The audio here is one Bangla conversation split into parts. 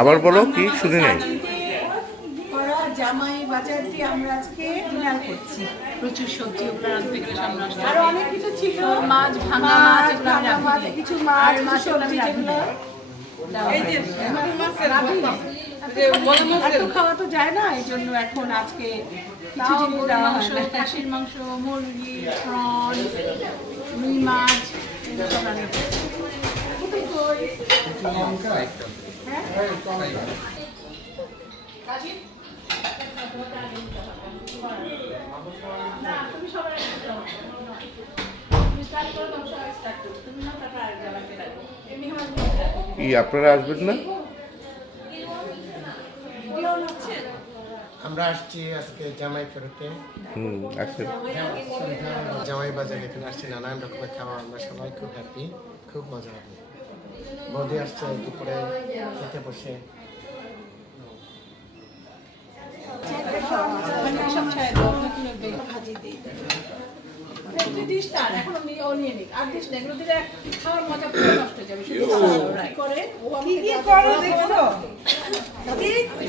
আবার বলো কি শুনে নাই। জামাই বাজার দিয়ে আমরা আজকে ডিনার করছি। প্রচুর সবজি ওগুলো রাখতে গেলে সামনে আসতে আরো অনেক কিছু ছিল, মাছ, ভাঙা মাছ, এগুলো আমি রাখি মাছ, দিই। কিছু মাছ, আর মাছ সবজি যেগুলো এই যে এত খাওয়া তো যায় না, এই জন্য এখন আজকে কিছু তাও জিনিস গরুর দেওয়া মাংস, হয় না। খাসির মাংস, মুরগি, প্রন, রুই মাছ এগুলো সব রান্না করছি। কি আপনারা আসবেন না? আমরা আসছি আজকে জামাই ফেরতে। আসেন। জামাই বাজার এখানে আসছি, নানান রকমের খাওয়া, আমরা সবাই খুব হ্যাপি, খুব মজা হবে। বৌদি আসছে দুপুরে খেতে বসে।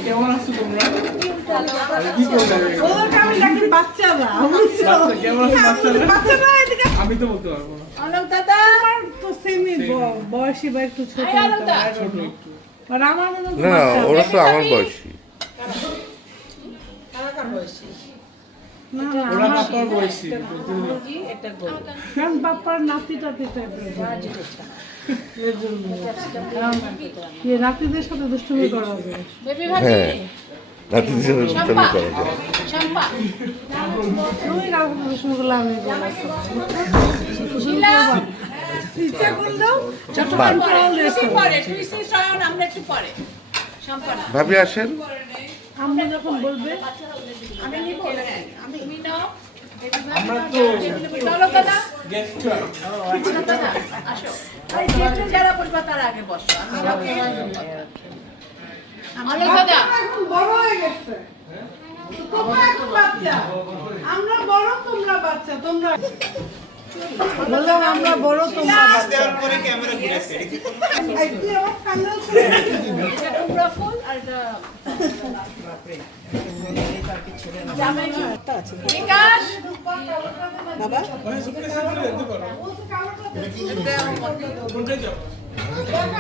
কেমন আছো তোমরা? কি করবে? বাচ্চারা কেমন আছো বাচ্চারা? আমি তো বলতে পারবো না। তো সেমি বয়সী বা একটু ছোট ছোট একটু। আর আমার না ওরা তো আমার বয়সী। ওরা বাপার বয়সী। বাপ্পার নাতি টাতি টাইপের নাতিদের সাথে দুষ্টুমি করা যায়। বেবি ভাজি, হ্যাঁ নাতিদের সাথে দুষ্টামি করা যায়। শাম্পা, তুমি কারো সাথে দুষ্টুমি করলে আমি ইচ্ছা করলেও চট্টগ্রাম টুইসি পরে, টুইসি সয়ন আমরা একটু পরে। শাম্পা না। ভাবি আসেন। আমরা যখন বলবে আমি নিব, তুমি নাও। আমরা তো চলো দাদা, গেস্ট দাদা আসো। এই যে যারা বসবা তার আগে বসো। আমি দাদা এখন বড় হয়ে গেছে, তোমরা এখন বাচ্চা, আমরা বড় তোমরা বাচ্চা। তোমরা বললাম আমরা বড় তোমরা বাচ্চা। এই তুই আমার কান্না শুনে এটা টুকরা ফুল আর এটা জামাই আছে। বিকাশ বাবা কোনটায় যাও?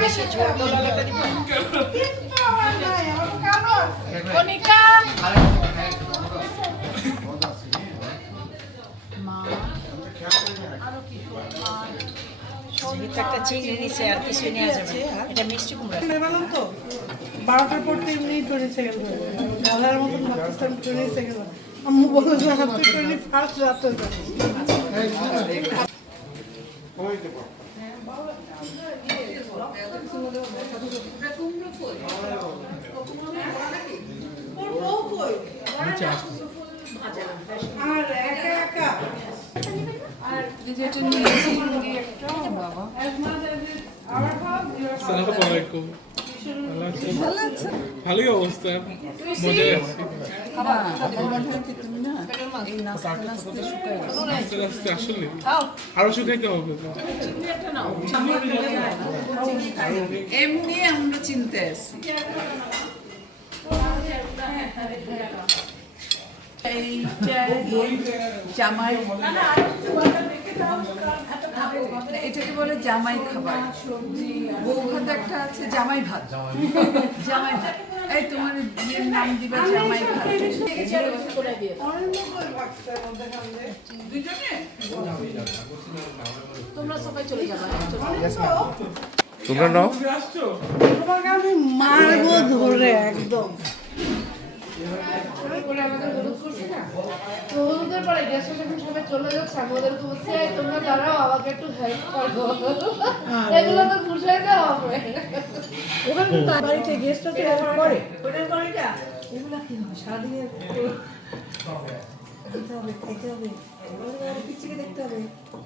বেশি ছোট লাগাটা দিব। কিন্তু আমার নাই, আমার তো কালো আছে। কনিকা একটা চিংড়ি নিচে আর কিছু নেওয়া যাবে, এটা মিষ্টি কুমড়া। বললাম তো 12টার পর 3 মিনিট 20 সেকেন্ড হয়ে যায়। বলার মতন পাকিস্তান 20 সেকেন্ড। আম্মু বলে যে হাতে 21 রাত হয়ে যাবে। আর একা একা আসসালামু আলাইকুম। ভালো আছেন? ভালোই অবস্থা, মজায় আছি। আস্তে আস্তে আসলে আরো শুকাইতে হবে তো। এমনি আমরা চিনতে আছি। জামাই, এটাকে বলে জামাই খাবার। বউ ভাত একটা আছে, জামাই ভাত। জামাই ভাত, এই তোমার বিয়ের নাম দিবা জামাই ভাত। দুজনে তোমরা সবাই চলে যাবা। তোমরা নাও। তুমি আসছো? তোমাকে আমি মারবো ধরে একদম। হলুদের পরে গেস্ট যখন সবাই চলে যাচ্ছে আমি ওদেরকে বলছি এই তোমরা দাঁড়াও আমাকে একটু হেল্প করো, এগুলো তো বুঝাইতে হবে। ওখানে তো বাড়িতে গেস্ট আছে করে ওটার বাড়িটা এগুলা কি হবে সারাদিনে দিতে হবে, খাইতে হবে, পিছিয়ে দেখতে হবে।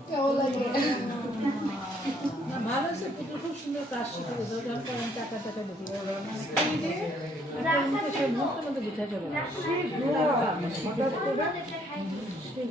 কেমন লাগে? না ভালো আছে, পুতুল খুব সুন্দর কাজ শিখে গেছে। যখন করেন টাকা টাকা দেখি মুখের মধ্যে বুঝা যাবে না। হঠাৎ করে সেই